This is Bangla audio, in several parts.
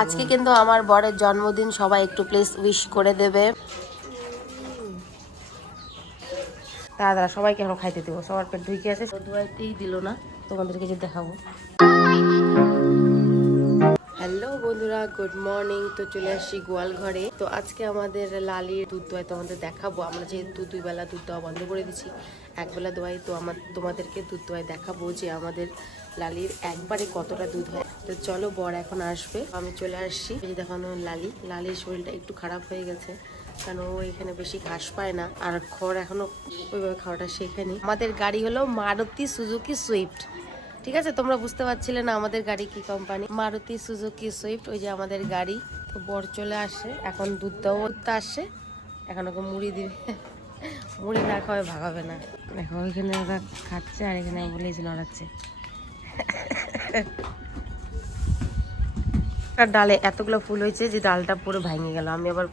আজকে কিন্তু আমার বরের জন্মদিন, সবাই একটু প্লিজ উইশ করে দেবে। দাদা সবাইকে এখন খাইতে দেবো, সবার পেট ঢুকে আছে, দুয়াইতেই দিল না, তোমাদেরকে যে দেখাবো। হ্যালো বন্ধুরা, গুড মর্নিং। তো চলে আসছি গোয়াল ঘরে। তো আজকে আমাদের লালির দুধ দোয়াই তোমাদের দেখাবো। আমরা যেহেতু 2 বেলা দুধ দেওয়া বন্ধ করে দিচ্ছি, 1 বেলা দোয়াই, তো তোমাদেরকে দুধ দোয়াই দেখাবো যে আমাদের লালির একবারে কতটা দুধ হয়। তো চলো, বর এখন আসবে, আমি চলে আসছি। এই যে দেখানো লালির শরীরটা একটু খারাপ হয়ে গেছে, কারণ ও এখানে বেশি ঘাস পায় না, আর খড় এখনো ওইভাবে খাওয়াটা শেখেনি। আমাদের গাড়ি হলো মারুতি সুজুকি সুইফট, ঠিক আছে? তোমরা বুঝতে পারছিলে না আমাদের গাড়ি কি কোম্পানি, মারুতি সুজুকি সুইফট, ওই যে আমাদের গাড়ি। তো বর চলে আসে, এখন দুধ দেওয়া আসছে, এখন ওকে মুড়ি দিবে। মুড়ি না খাওয়ায় ভাগাবে না। দেখো ওইখানে ওরা খাচ্ছে, আর এখানে বলেই নড়াচ্ছে। আর ডালে এতগুলো ফুল হয়েছে যে ডালটা পুরো ভেঙে গেল, আমি আবার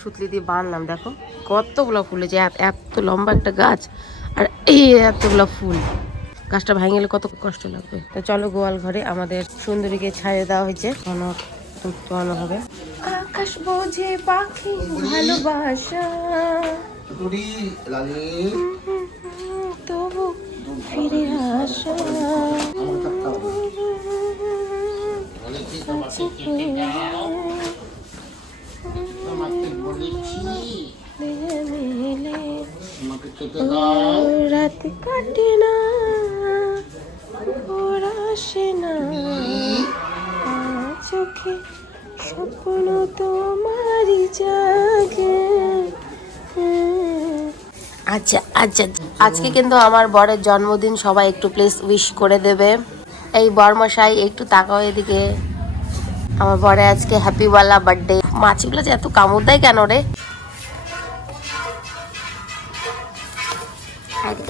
সুতলি দিয়ে বাঁধলাম। দেখো কতগুলো ফুল হয়েছে, এত লম্বা একটা গাছ, আর এই এতগুলো ফুল, গাছটা ভেঙে গেলে কত কষ্ট লাগবে। তো চলো গোয়াল ঘরে, আমাদের সুন্দরীকে ছাড়িয়ে দেওয়া হয়েছে, দুধ খাওয়ানো হবে। আকাশ বোঝে পাখি ভালোবাসা, তবু ফিরে আসা। রাত কাটে না, আসে না চোখে, স্বপ্ন তোমারই জাগে। আচ্ছা আচ্ছা, আজকে কিন্তু আমার বরের জন্মদিন, সবাই একটু প্লিজ উইশ করে দেবে। এই বরমশাই একটু তাকাও এদিকে, আমার বরে আজকে হ্যাপি ওয়ালা বার্থডে। মাছিগুলো যে এত কামড় দেয় কেন রে? কাটি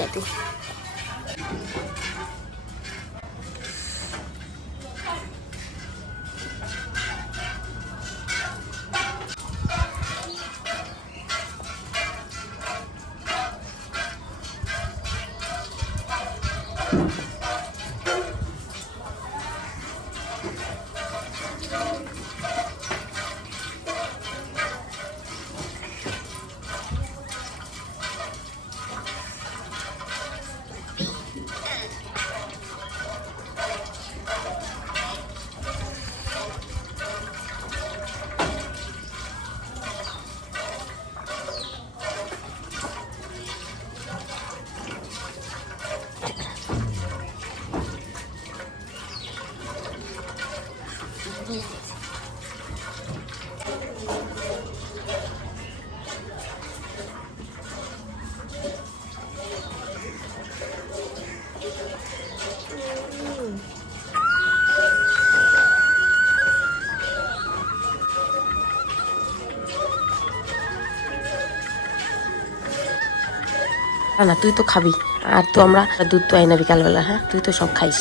না, তুই তো খাবি, আর তো আমরা দুধ তো আই না বিকালবেলা। হ্যাঁ, তুই তো সব খাইস,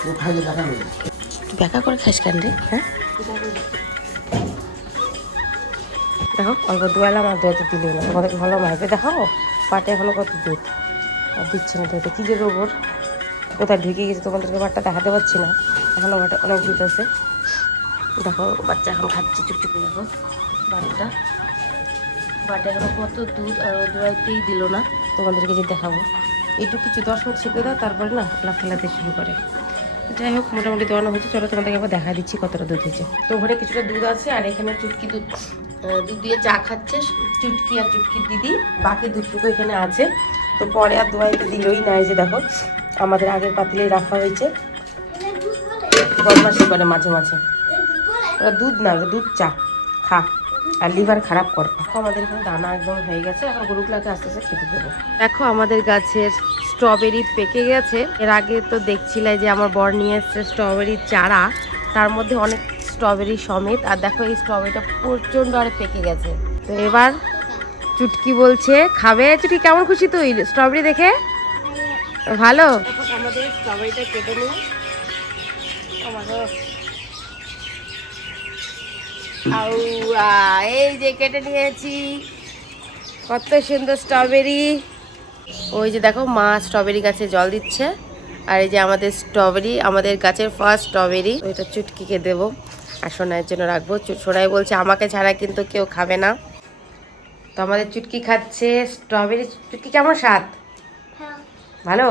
তুই ব্যাকা করে খাইস কেন রে? হ্যাঁ দেখো, অল্প দোয়ালাম, আর দোয়াতে দিলে না, তোমাদেরকে ভালো মাইপে দেখাও। পাটে এখনো কত দুধ, আর দিচ্ছে না দোয়াতে। কী যে রোগ ওর, কোথায় ঢুকে গেছে, তোমাদেরকে বাটটা দেখাতে পারছি না, এখনো বাটে অনেক দুধ আছে। দেখো বাচ্চা এখন খাচ্ছে চুপচুপ, দেখো বাটে এখনো কত দুধ, আর ও দোয়াইতেই দিল না, তোমাদেরকে যে দেখাবো। একটু কিছু 10 মিনিট শিখে দাও, তারপরে না খেলাতে শুরু করে। যাই হোক, মোটামুটি দোয়ানো হয়েছে, চলো তোমাদেরকে আবার দেখা দিচ্ছি কতটা দুধ হয়েছে। তো ওখানে কিছুটা দুধ আছে, আর এখানে চুটকি দুধ দিয়ে চা খাচ্ছে চুটকি আর চুটকির দিদি, বাকি দুধটুকু এখানে আছে। তো পরে আর দোয়াইতে দিলই না, এই যে দেখো আমাদের আগের পাতিলেই রাখা হয়েছে, বদমাশি করে মাঝে মাঝে। ওরা দুধ না, ওরা দুধ চা খা, আর লিভার খারাপ করবে। আমাদের এখানে দানা একদম হয়ে গেছে, এখন গরুগুলোকে আস্তে আস্তে খেতে দেবো। দেখো আমাদের গাছের স্ট্রবেরি পেকে গেছে। এর আগে তো দেখছিলে যে আমার বর নিয়ে এসছে স্ট্রবেরির চারা, তার মধ্যে অনেক স্ট্রবেরি সমেত, আর দেখো এই স্ট্রবেরিটা প্রচণ্ড আরে পেকে গেছে। তো এবার চুটকি বলছে খাবে। চুটকি কেমন খুশি তুই স্ট্রবেরি দেখে? ভালো। আমাদের স্ট্রবেরিটা কেটে নিই, এই যে কেটে নিয়েছি, কত সুন্দর স্ট্রবেরি। ওই যে দেখো মা স্ট্রবেরি গাছে জল দিচ্ছে, আর এই যে আমাদের স্ট্রবেরি, আমাদের গাছের ফার্স্ট স্ট্রবেরি, ওইটা চুটকিকে দেবো আর সোনাইয়ের জন্য রাখবো। সোনাই বলছে আমাকে ছাড়া কিন্তু কেউ খাবে না। তো আমাদের চুটকি খাচ্ছে স্ট্রবেরি। চুটকি কেমন স্বাদ? ভালো।